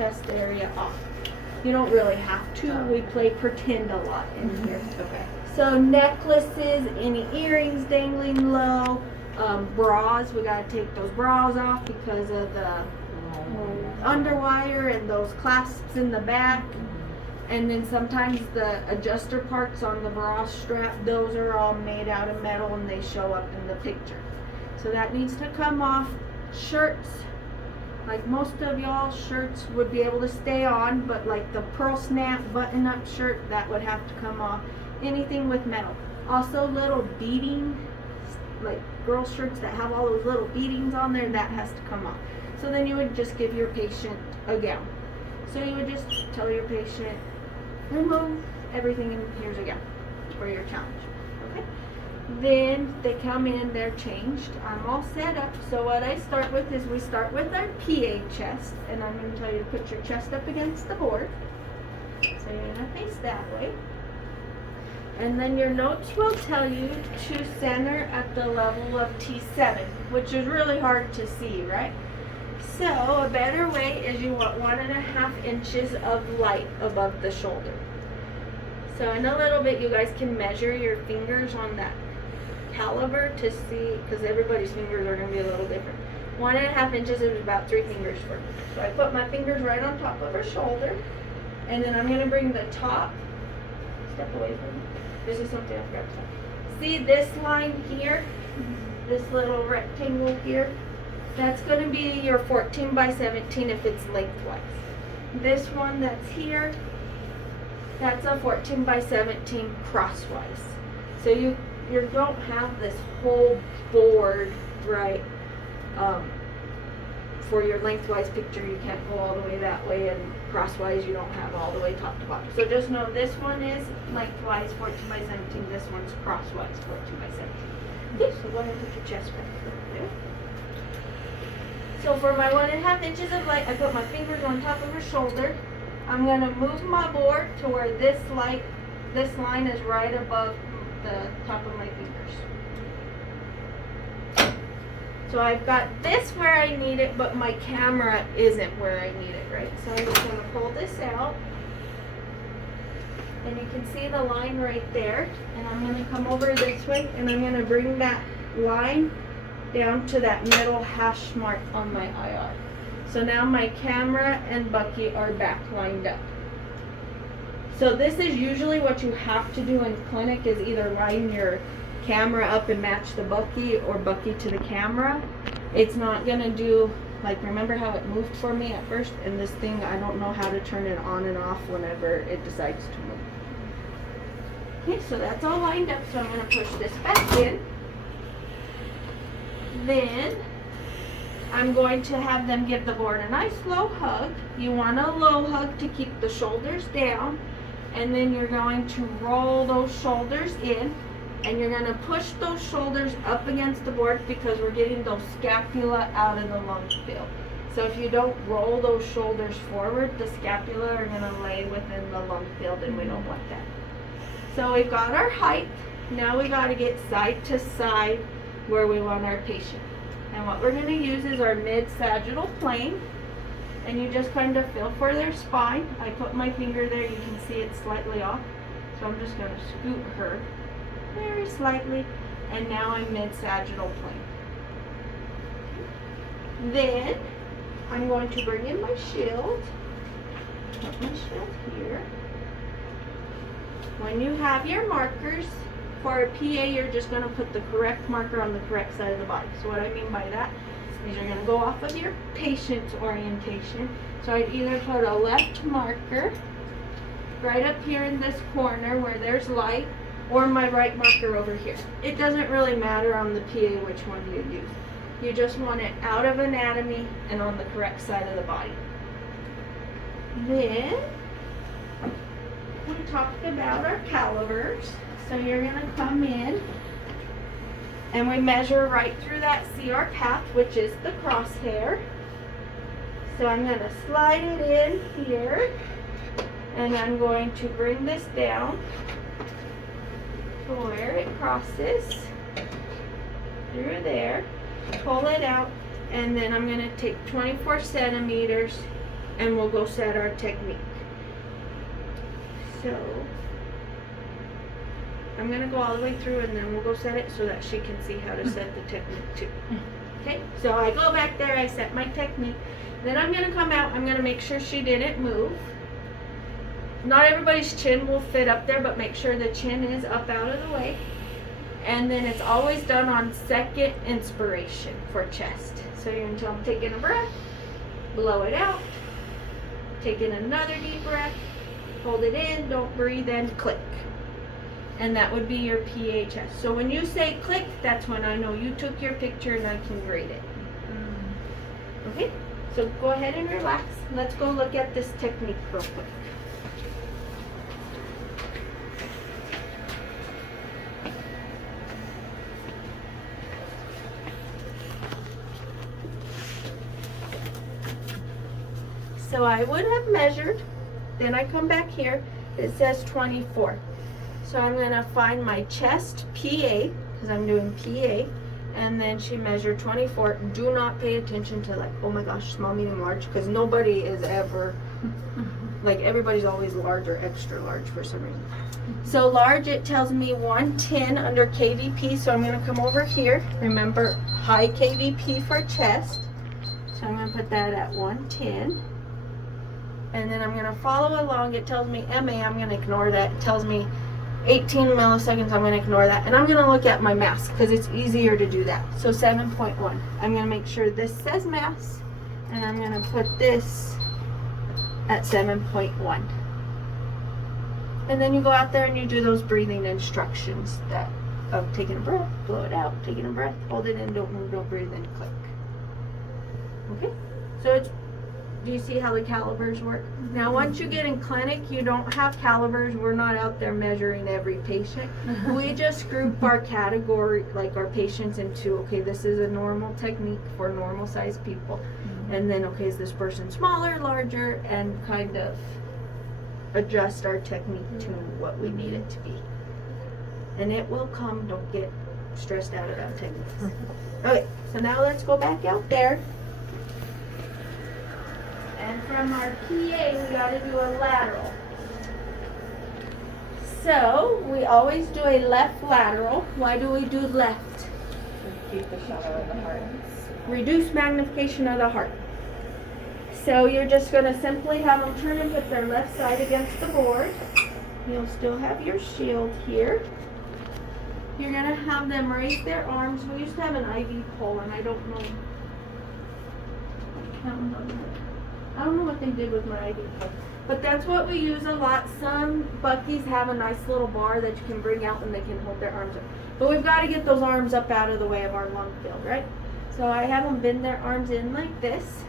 chest area off. You don't really have to. We play pretend a lot in here. Okay. So necklaces, any earrings dangling low, bras, we gotta take those bras off because of the underwire and those clasps in the back. And then sometimes the adjuster parts on the bra strap, those are all made out of metal and they show up in the picture. So that needs to come off. Shirts, like most of y'all, shirts would be able to stay on, but like the pearl snap button up shirt, that would have to come off. Anything with metal. Also little beading, like girl shirts that have all those little beadings on there, that has to come off. So then you would just give your patient a gown. So you would just tell your patient, remove everything and here's a gown for your challenge. Okay? Then they come in, they're changed. I'm all set up. So what I start with is we start with our PA chest, and I'm going to tell you to put your chest up against the board. So you're going to face that way. And then your notes will tell you to center at the level of T7, which is really hard to see, right? So a better way is you want 1.5 inches of light above the shoulder. So in a little bit you guys can measure your fingers on that caliber to see, because everybody's fingers are going to be a little different. 1.5 inches is about 3 fingers for me. So I put my fingers right on top of her shoulder, and then I'm going to bring the top, step away from me. This is something I forgot to say. See this line here? This little rectangle here? That's going to be your 14 by 17 if it's lengthwise. This one that's here, that's a 14 by 17 crosswise. So you don't have this whole board, right, for your lengthwise picture. You can't go all the way that way, and crosswise you don't have all the way top to bottom. So just know this one is lengthwise 14 by 17, this one's crosswise 14 by 17. Okay, so go ahead and put your chest back there. So for my 1.5 inches of light, I put my fingers on top of her shoulder. I'm going to move my board to where this line is right above the top of my fingers. So I've got this where I need it, but my camera isn't where I need it, right? So I'm just going to pull this out. And you can see the line right there. And I'm going to come over this way, and I'm going to bring that line down to that middle hash mark on my IR. So now my camera and Bucky are back lined up. So this is usually what you have to do in clinic, is either line your camera up and match the Bucky, or Bucky to the camera. It's not gonna do, like, remember how it moved for me at first? And this thing, I don't know how to turn it on and off whenever it decides to move. Okay, so that's all lined up, so I'm gonna push this back in. Then I'm going to have them give the board a nice low hug. You want a low hug to keep the shoulders down, and then you're going to roll those shoulders in, and you're going to push those shoulders up against the board because we're getting those scapula out of the lung field. So if you don't roll those shoulders forward, the scapula are going to lay within the lung field, and we don't want that. So we've got our height. Now we got to get side to side where we want our patient. And what we're going to use is our mid-sagittal plane. And you just kind of feel for their spine. I put my finger there. You can see it's slightly off. So I'm just going to scoot her very slightly. And now I'm mid-sagittal plane. Then I'm going to bring in my shield. Put my shield here. When you have your markers, for a PA, you're just going to put the correct marker on the correct side of the body. So what I mean by that is you're going to go off of your patient's orientation. So I'd either put a left marker right up here in this corner where there's light, or my right marker over here. It doesn't really matter on the PA which one you use. You just want it out of anatomy and on the correct side of the body. Then we talked about our calibers. So you're going to come in, and we measure right through that CR path, which is the crosshair. So I'm going to slide it in here, and I'm going to bring this down to where it crosses through there, pull it out, and then I'm going to take 24 centimeters and we'll go set our technique. So I'm going to go all the way through and then we'll go set it so that she can see how to set the technique too. Okay, so I go back there, I set my technique. Then I'm going to come out, I'm going to make sure she didn't move. Not everybody's chin will fit up there, but make sure the chin is up out of the way. And then it's always done on second inspiration for chest. So you're until I'm taking a breath, blow it out, taking another deep breath, hold it in, don't breathe in, click. And that would be your PA chest. So when you say click, that's when I know you took your picture and I can grade it. Okay, so go ahead and relax. Let's go look at this technique real quick. So I would have measured, then I come back here, it says 24. So I'm going to find my chest PA, because I'm doing PA, and then she measured 24. Do not pay attention to like, oh my gosh, small, medium, large, because nobody is ever, like everybody's always large or extra large for some reason. So large, it tells me 110 under KVP, so I'm going to come over here. Remember, high KVP for chest, so I'm going to put that at 110. And then I'm going to follow along. It tells me MA, I'm going to ignore that. It tells me 18 milliseconds, I'm going to ignore that. And I'm going to look at my mass because it's easier to do that. So 7.1. I'm going to make sure this says mass. And I'm going to put this at 7.1. And then you go out there and you do those breathing instructions that of taking a breath, blow it out, taking a breath, hold it in, don't move, don't breathe in, click. Okay? So it's, do you see how the calipers work? Now, once you get in clinic, you don't have calipers. We're not out there measuring every patient. We just group our category, like our patients into, okay, this is a normal technique for normal sized people. And then, okay, is this person smaller, larger, and kind of adjust our technique to what we need it to be. And it will come, don't get stressed out about techniques. Okay, so now let's go back out there. And from our PA, we got to do a lateral. So, we always do a left lateral. Why do we do left? Keep the shadow of the heart. Reduce magnification of the heart. So, you're just going to simply have them turn and put their left side against the board. You'll still have your shield here. You're going to have them raise their arms. We used to have an IV pole, and I don't know. I don't know what they did with my IV pole. But that's what we use a lot. Some Buc-ee's have a nice little bar that you can bring out and they can hold their arms up. But we've got to get those arms up out of the way of our lung field, right? So I have them bend their arms in like this.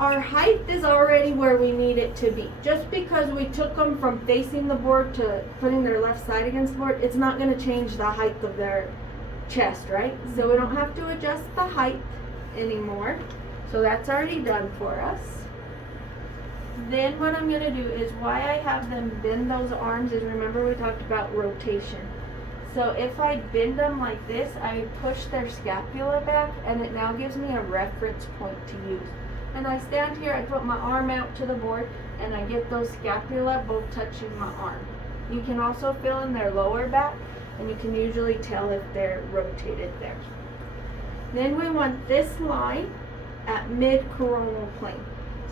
Our height is already where we need it to be. Just because we took them from facing the board to putting their left side against the board, it's not going to change the height of their chest, right? So we don't have to adjust the height anymore. So that's already done for us. Then what I'm going to do is, why I have them bend those arms is, remember we talked about rotation. So if I bend them like this, I push their scapula back and it now gives me a reference point to use. And I stand here, I put my arm out to the board and I get those scapula both touching my arm. You can also feel in their lower back and you can usually tell if they're rotated there. Then we want this line at mid-coronal plane.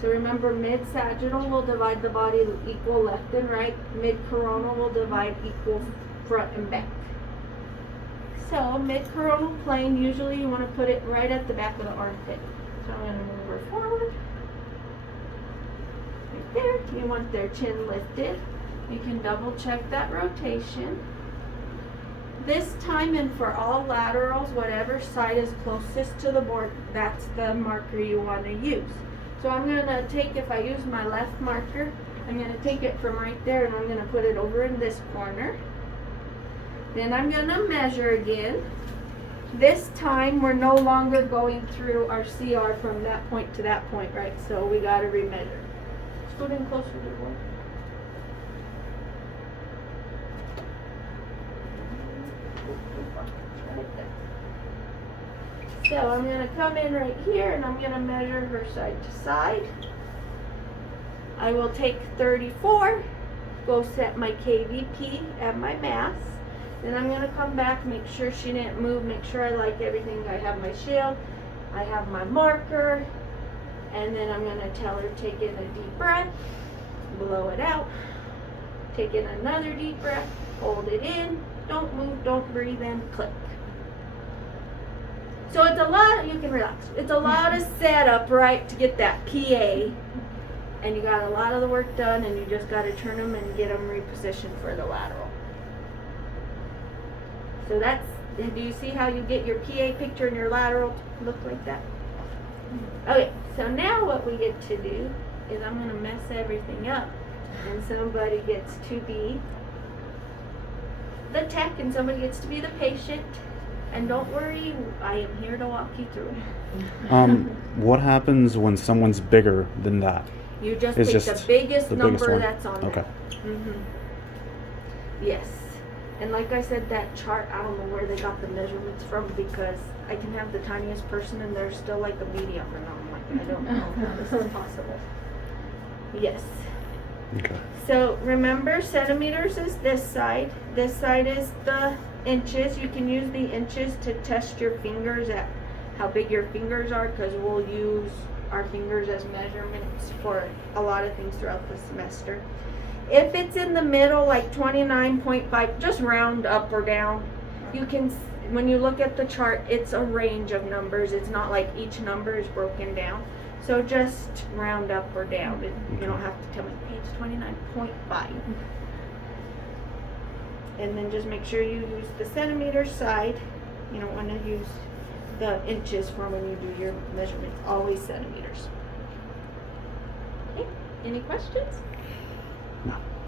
So remember, mid-sagittal will divide the body equal left and right. Mid-coronal will divide equal front and back. So mid-coronal plane, usually you want to put it right at the back of the armpit. So I'm going to move her forward. Right there. You want their chin lifted. You can double check that rotation. This time, and for all laterals, whatever side is closest to the board, that's the marker you want to use. So I'm going to take, if I use my left marker, I'm going to take it from right there and I'm going to put it over in this corner. Then I'm going to measure again. This time we're no longer going through our CR from that point to that point, right? So we got to remeasure. Just go in closer to the board. So I'm gonna come in right here and I'm gonna measure her side to side. I will take 34, go set my KVP at my mass. Then I'm gonna come back, make sure she didn't move, make sure I like everything. I have my shield, I have my marker, and then I'm gonna tell her take in a deep breath, blow it out, take in another deep breath, hold it in, don't move, don't breathe in, click. So it's a lot, you can relax. It's a lot of setup, right, to get that PA. And you got a lot of the work done and you just got to turn them and get them repositioned for the lateral. So that's, do you see how you get your PA picture and your lateral to look like that? Okay, so now what we get to do is I'm going to mess everything up. And somebody gets to be the tech and somebody gets to be the patient. And don't worry, I am here to walk you through it. What happens when someone's bigger than that? You just It's pick just the biggest the number biggest one? that's on Okay. there. Yes. And like I said, that chart, I don't know where they got the measurements from because I can have the tiniest person and they're still like a medium. And I'm like, I don't know how this is possible. Yes. Okay. So remember, centimeters is this side is the inches. You can use the inches to test your fingers at how big your fingers are because we'll use our fingers as measurements for a lot of things throughout the semester. If it's in the middle, like 29.5, just round up or down. You can, when you look at the chart, it's a range of numbers. It's not like each number is broken down. So just round up or down. You don't have to tell me, hey, it's 29.5. And then just make sure you use the centimeter side. You don't want to use the inches for when you do your measurements. Always centimeters. Okay, any questions? No.